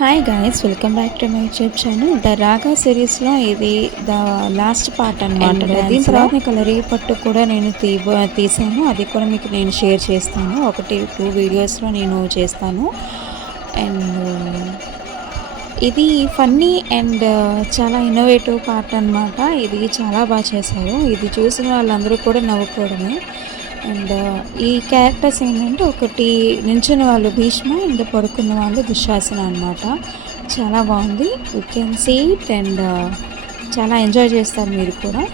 Hi guys, welcome back to my YouTube channel. The రాగా సిరీస్లో ఇది ద లాస్ట్ పార్ట్ అనమాట. దీని తర్వాత కలరీ పట్టు కూడా నేను తీసాను. అది కూడా మీకు నేను షేర్ చేస్తాను. 1-2 వీడియోస్లో నేను చేస్తాను. అండ్ ఇది ఫన్నీ అండ్ చాలా ఇన్నోవేటివ్ పార్ట్ అనమాట. ఇది చాలా బాగా చేశారు. ఇది చూసిన వాళ్ళందరూ కూడా నవ్వుకోవడమే. అండ్ ఈ క్యారెక్టర్స్ ఏంటంటే, ఒకటి నించున్న వాళ్ళు భీష్మ అండ్ పడుకున్న వాళ్ళు దుశ్శాసన అనమాట. చాలా బాగుంది. You can see it and చాలా ఎంజాయ్ చేస్తారు మీరు కూడా.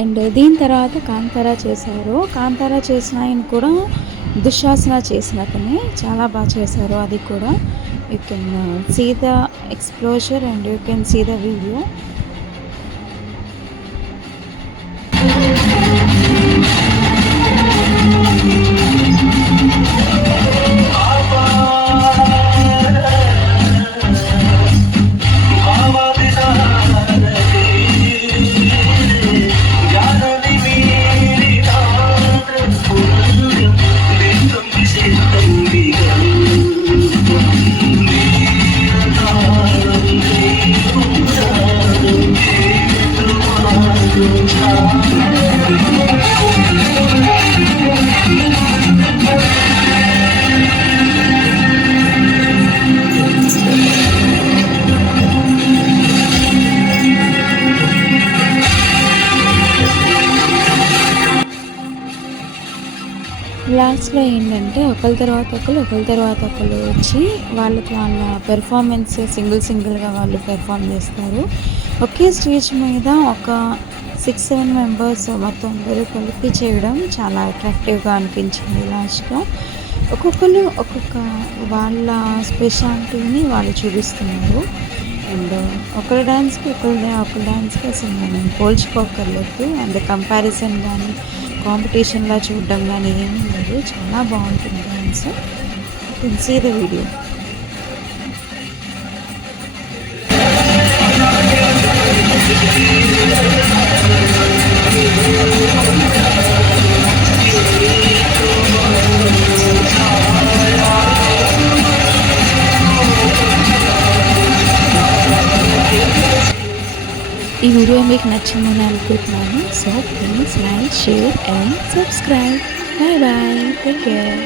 అండ్ దీని తర్వాత కాంతారా చేశారు. కాంతారా చేసిన ఆయన కూడా దుశ్శాసన చేసిన అతనే చాలా బాగా చేశారు. అది కూడా you can see the exposure and you can see the video. లాస్ట్లో ఏంటంటే, ఒకరి తర్వాత ఒకరు వచ్చి వాళ్ళ పెర్ఫార్మెన్స్ సింగిల్గా వాళ్ళు పెర్ఫామ్ చేస్తారు. ఒకే స్టేజ్ మీద ఒక 6-7 మెంబర్స్ మొత్తం అందరూ కలిపి చేయడం చాలా అట్రాక్టివ్గా అనిపించింది. లాస్ట్లో ఒక్కొక్కరు ఒక్కొక్క వాళ్ళ స్పెషాలిటీని వాళ్ళు చూపిస్తున్నారు. అండ్ ఒకరి డాన్స్కి ఒకరి డాన్స్కి అసలు మనం పోల్చుకోకర్లేదు. అండ్ కంపారిజన్ కానీ కాంపిటీషన్లా చూడడం కానీ ఏమీ లేదు. చాలా బాగుంటుంది dance. You can see the video. ఈ వీడియో మీకు నచ్చిందని అనుకుంటున్నాను. So please like, share and subscribe. Bye bye, take care.